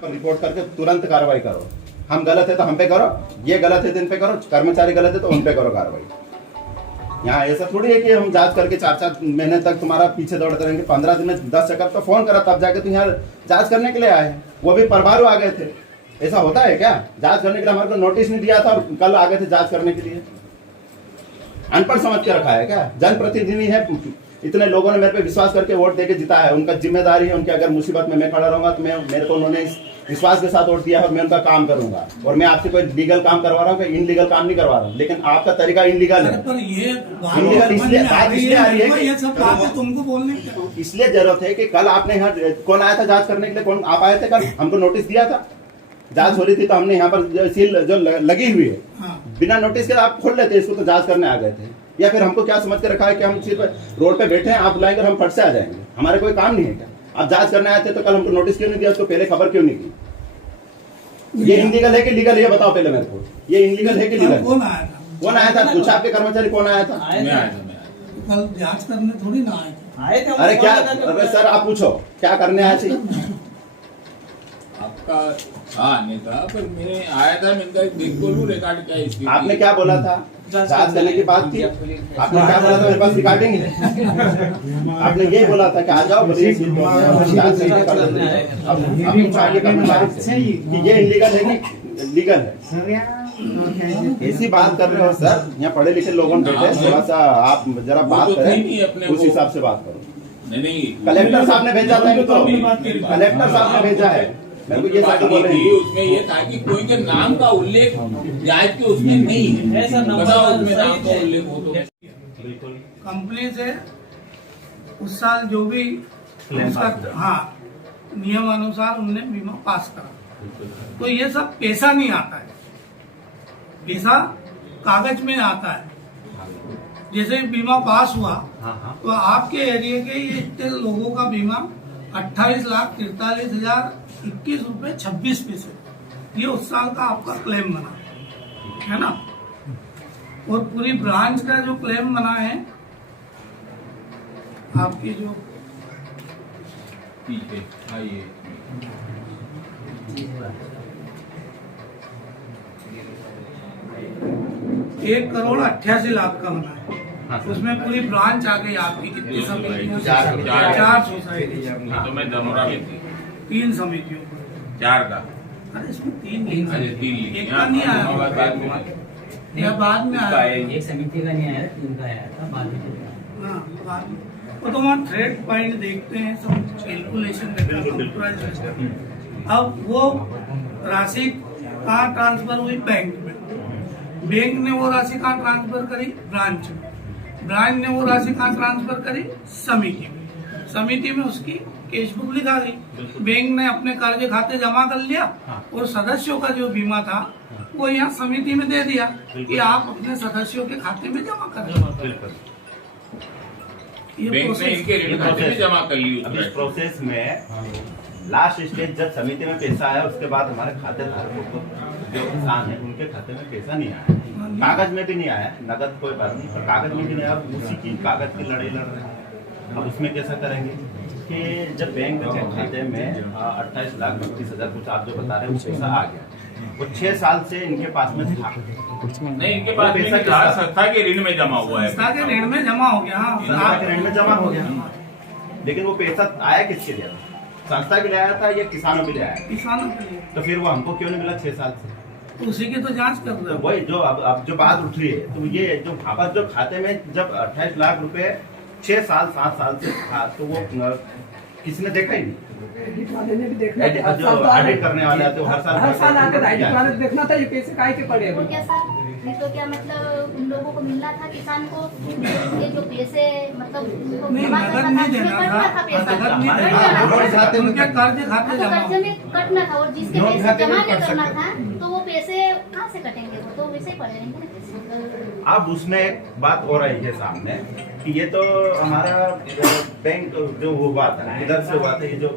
Report करके तुरंत कार्रवाई करो। हम गलत है तो हम पे करो, ये गलत है तो इन पे करो, कर्मचारी गलत है तो उन पे करो कार्रवाई। यहाँ ऐसा थोड़ी है कि हम जांच करके 4-4 महीने तक तुम्हारा पीछे दौड़ते रहेंगे। 15 दिन में 10 चक्कर तो फोन करा तब जाके तुम यहाँ जांच करने के लिए आए। वो भी परवारू आ गए थे। ऐसा होता है क्या? जांच करने के लिए हमारे को नोटिस नहीं दिया था और कल आ गए थे जांच करने के लिए। अनपढ़ समझ के रखा है क्या? जनप्रतिनिधि है, इतने लोगों ने मेरे पे विश्वास करके वोट देके जिता है। उनका जिम्मेदारी है, उनकी अगर मुसीबत में मैं खड़ा रहूंगा तो मेरे को उन्होंने विश्वास के साथ वोट दिया है और मैं उनका काम करूंगा। और मैं आपसे कोई लीगल काम करवा रहा हूँ, इनलीगल काम नहीं करवा रहा हूँ। लेकिन आपका तरीका इनलीगल है। पर ये इनलीगल इसलिए आ रही है ये सब बातें तुमको बोलने की इसलिए जरूरत है कि कल आपने यहाँ कौन आया था जांच करने के लिए? कौन आप आए थे कल? हमको नोटिस दिया था, जांच हो रही थी तो हमने यहाँ पर सील जो लगी हुई है, बिना नोटिस के आप खोल लेते इसको, तो जांच करने आ गए थे। या फिर हमको क्या समझ के रखा है कि हम सिर्फ रोड पे बैठे हैं, आप बुलाएंगे और हम फट से आ जाएंगे? हमारे कोई काम नहीं है क्या? आप जांच करने आए थे तो कल हमको नोटिस क्यों नहीं दिया? उसको पहले खबर क्यों नहीं की? ये इनलीगल है कि लीगल है? ये बताओ पहले मेरे को। ये इनलीगल है कि लीगल? कौन आया था? कौन आया था? पूछा आपके कर्मचारी कौन आया था? मैं आया था। कल जांच करने थोड़ी ना आए थे। अरे क्या? अरे सर आप पूछो क्या करने आए थे? आपका आने था, पर मैं आया था, मैंने बिल्कुल रिकॉर्ड किया इसकी। आपने क्या बोला था? जांच करने की बात थी। आपने क्या बोला था? मेरे पास रिकॉर्डिंग है। आपने ये बोला था कि आ जाओ कि ये इनलीगल है कि लीगल है? ऐसी बात कर रहे हो सर? यहाँ पढ़े लिखे लोगों बैठे, थोड़ा सा आप जरा बात करें, उस हिसाब से बात करो। नहीं, कलेक्टर साहब ने भेजा था, तो कलेक्टर साहब ने भेजा है। मेरे को ये बात बोल रहे हैं। उसमें ये था कि कोई के नाम का उल्लेख जांच के उसमें नहीं है। बताओ उसमें नाम का उल्लेख हो तो। कंपनी से उस साल जो भी उसका नियम अनुसार उनने बीमा पास करा, तो ये सब पैसा नहीं आता है, पैसा कागज में आता है। जैसे बीमा पास हुआ तो आपके एरिया के ये इतने लोगों का बीमा 28,43,021 रुपए 26 पैसे, ये उस साल का आपका क्लेम बना है ना। और पूरी ब्रांच का जो क्लेम बना है आपकी जो आइए 1,88,00,000 का बना है। उसमें पूरी ब्रांच आ गई आपकी। कितनी समितियां? 4 सोसाइटी। तो मैं धनोरा में थी। 3 समितियों 4 का। अरे इसमें 3 एक का नहीं आया, या बाद में आया। एक समिति का नहीं आया, 3 का आया था बाद में। हाँ, बाद में वो तो वहाँ थ्रेड पॉइंट देखते हैं, सब कैलकुलेशन करते हैं। अब वो राशि कहाँ ट्रांसफर हुई? बैंक में। बैंक ने वो राशि कहाँ ट्रांसफर करी? ब्रांच में। ब्रांच ने वो राशि कहाँ ट्रांसफर करी? समिति में। समिति में उसकी कैश बुक लिखा गई। बैंक ने अपने कर्ज खाते जमा कर लिया और सदस्यों का जो बीमा था वो यहाँ समिति में दे दिया कि आप अपने सदस्यों के खाते में जमा कर। बैंक ने इनके ऋण खाते में जमा कर ली। अब इस प्रोसेस में लास्ट स्टेज जब समिति में पैसा आया, उसके बाद हमारे खाते धारकों को, जो किसान है उनके खाते में पैसा नहीं आया, कागज में भी नहीं आया। नगद कोई बात नहीं, पर कागज में भी नहीं आया। उसी की कागज की लड़ाई लड़ रहे हैं। अब उसमें कैसा करेंगे कि जब बैंक के खाते में 28,32,000 कुछ आप जो बता रहे हैं वो पैसा आ गया, वो 6 साल से इनके पास में था। नहीं, इनके पास पैसा संस्था के ऋण में जमा हुआ है। संस्था के ऋण में जमा हो गया। संस्था के ऋण में जमा हो गया, लेकिन वो पैसा आया किसके लिए? संस्था के लिए आया था या किसानों के लिए आया? किसानों के लिए। तो फिर वो हमको क्यों नहीं मिला 6 साल से? तो उसी की तो जांच कर रहे हो। वही जो अब जो बात उठ रही है, तो ये जो वापस जो खाते में जब 28 लाख रुपए 6 साल 7 साल से था, तो वो किसी ने देखा ही नहीं। जो ऑडिट करने वाले आते हर साल आकर देखना था ये पैसे काहे के पड़े। तो क्या मतलब उन लोगों को मिलना था, किसान को ये जो पैसे मतलब नहीं, नगद नहीं देना था, नगद नहीं देना था, उनके कर्ज खाते कर्ज में कटना था। और जिसके पैसे जमा नहीं करना था तो वो पैसे कहाँ से कटेंगे? वो तो वैसे ही पड़े रहेंगे ना। अब उसमें एक बात हो रही है सामने कि ये तो हमारा बैंक जो हुआ था इधर से हुआ था, ये जो